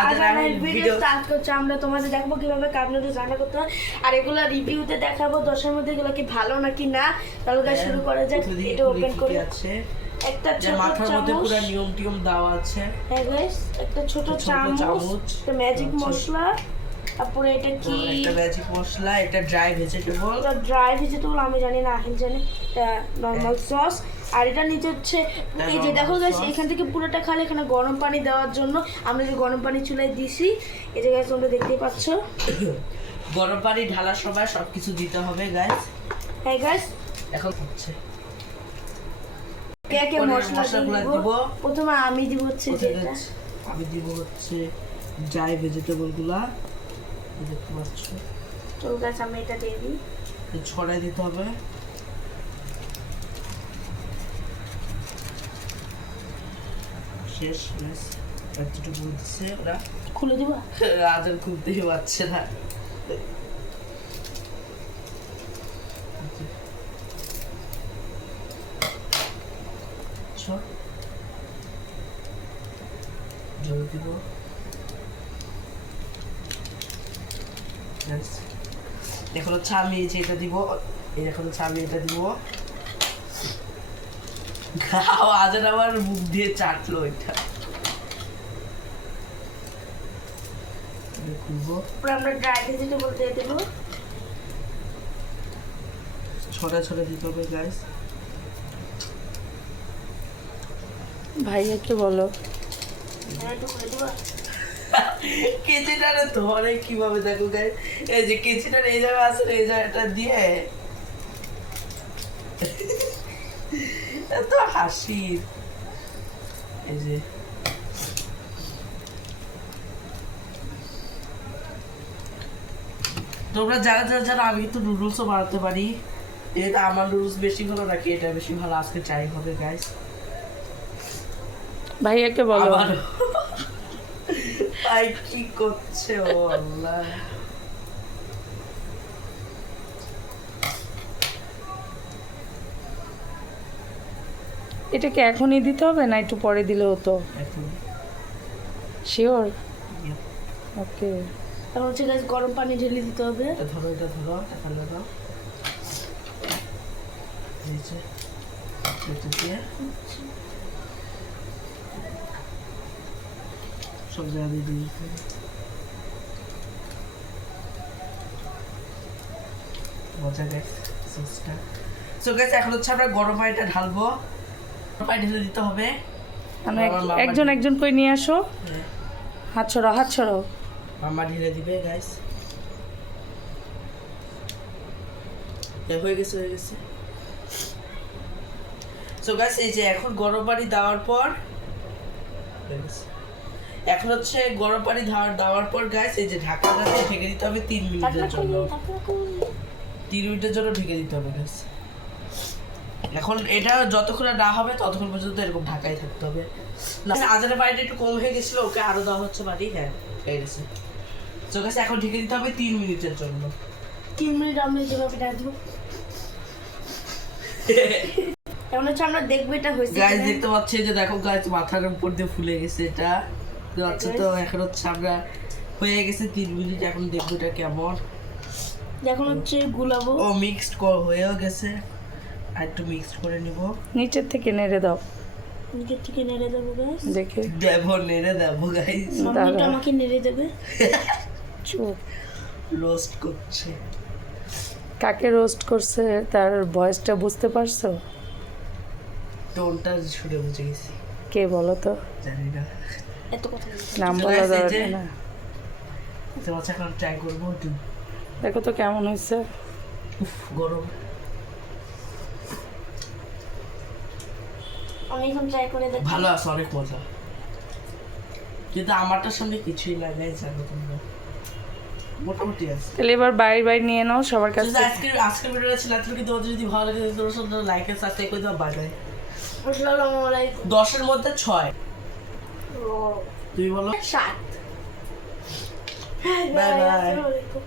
আমরা এই video start করছি। আমরা তোমাদের দেখাবো কীভাবে কাপ নুডলস রান্না করতে হয়। আর এগুলো রিভিউতে দেখাবো দশের মধ্যে এগুলো কি ভালো নাকি না তাহলে শুরু করা যাক এটা ওপেন করে। একটা ছোট মাথার মধ্যে পুরো নিয়ম টিয়ম দেওয়া আছে। হ্যাঁ guys, একটা ছোট চামচ চামচ, একটা ম্যাজিক আচ্ছা। মশলা তারপরে এটা কি? একটা ম্যাজিক মশলা এটা ড্রাই ভেজিটেবল এটা ড্রাই ভেজিটেবল আমি জানি না আহিল জানি এটা নর্মাল সস আর এটা নিচে হচ্ছে এই যে দেখো sauce। এখান থেকে পুরোটা খালি এখানে গরম পানি দেওয়ার জন্য আমরা যে গরম পানি চুলায় দিছি এই যে গাইস তোমরা দেখতেই পাচ্ছ। গরম পানি ঢালার সময় সবকিছু দিতে হবে গাইস হ্যাঁ গাইস এখন হচ্ছে। কে কে মশলা দিব। প্রথমে আমি দিব হচ্ছে যেটা। আমি দিব হচ্ছে ড্রাই ভেজিটেবলগুলা এই দেখতে পাচ্ছ? তো গাইস আমি এটা দিয়ে দিই। ছড়াই দিতে হবে। শেষ এতটুকু দিচ্ছে ওরা। খুলে দিব? রাজার খুলতেই পারছে না। জল দিব। এখন হচ্ছে আমি দিব এই এখন হচ্ছে আমি এটা দিব। খাও আজান আমার মুখ দিয়ে চাটলো এটা। এটা খুলবো তারপরে আমরা ড্রাই ভেজিটেবল দিয়ে দেবো ছড়া ছড়া দিতে হবে গাইস ভাইয়াকে বলো। হ্যাঁ কেচিটারে ধরে কীভাবে দেখো গাইস এই যে কেচিটার এই জায়গা আছে এই জায়গাটা দিয়ে এত হাসির এই যে তোমরা যারা যারা যারা আমি কিন্তু নুডলসও বানাতে পারি। এটা আমার নুডলস বেশি ভালো নাকি এটা বেশি ভালো আজকে চাই হবে গাইস ভাইয়াকে বলো। ভাই কি করছে ও আল্লাহ। এটাকে এখনই দিতে হবে না একটু পরে দিলে হতো? এখন শিওর ওকে এখন হচ্ছে গাইস গরম পানি ঢেলে দিতে হবে। এটা ধরো এটা ধরো এখানে দাও। দিয়ে। সব জায়গা দিয়ে দিয়ে দিতে মজা গাইস সসটা সো গাইস এখন হচ্ছে আমরা গরম পানিটা ঢালবো। গরম দিতে হবে। মানে একজন একজন করে নিয়ে আসো। হ্যাঁ, হাত ছড়ো হাত ছড়ো মামা ঢেলে দিবে গাইস হয়ে গেছে হয়ে গেছে। সো গাইস এই যে এখন গরম পানি দেওয়ার পর। এখন হচ্ছে গরম পানি দেওয়ার দেওয়ার পর গাইস এই যে ঢাকা দিয়ে ঢেকে দিতে হবে তিন মিনিটের জন্য। তিন মিনিটের জন্য ঢেকে দিতে হবে গাইস এখন এটা যতক্ষণ না হবে ততক্ষণ পর্যন্ত এরকম ঢাকায় থাকতে হবে। না আজানের পানিটা একটু কম হয়ে গেছিল ওকে আরও দেওয়া হচ্ছে পানি হ্যাঁ হয়ে গেছে। তো গাইস এখন ঢেকে দিতে হবে তিন মিনিটের জন্য। তিন মিনিট আমরা যেভাবে এখন হচ্ছে? আমরা দেখব এটা হয়েছে কিনা। দেখতে পাচ্ছি যে দেখো গাইস মাথার উপর দিয়ে ফুলে গেছে এটা। পাচ্ছ তো এখন হচ্ছে আমরা হয়ে গেছে তিন মিনিট এখন দেখব এটা কেমন। এখন হচ্ছে গুলাবো। ও মিক্সড হয়েও গেছে। আর একটু মিক্সড করে নিব। নিচের থেকে নেড়ে দাও। নিজের থেকে নেড়ে দেবো গাইস দেখে। দেবো নেড়ে দেবো গাইস মাম্মিটা। আমাকে নেড়ে দেবে। চুপ। রোস্ট করছে। কাকে রোস্ট করছে তার ভয়েসটা বুঝতে পারছ? টোনটা শুনে বুঝে গেছি। কে বলো তো? জানি না। এত কথা নাম বলা দরকার না। তো আচ্ছা এখন ট্রাই করব দেখো তো কেমন হয়েছে। উফ, গরম। আমি এখন ট্রাই করে দেখি। ভালো আছে অনেক মজা। কিন্তু আমারটার সঙ্গে কিছুই না গাইস জানো তোমরা। মোটামুটি আছে। তাহলে এবার নিয়ে নাও সবার কাছে আজকে আজকের ভিডিওটা ছিল তোমাদের যদি ভালো লাগে তোমার সাথে লাইক এন্ড সাবস্ক্রাইব করে দাও বাই বাই আসসালামু আলাইকুম। দশের মধ্যে ছয়। তুমি বলো। সাত। আলাইকুম।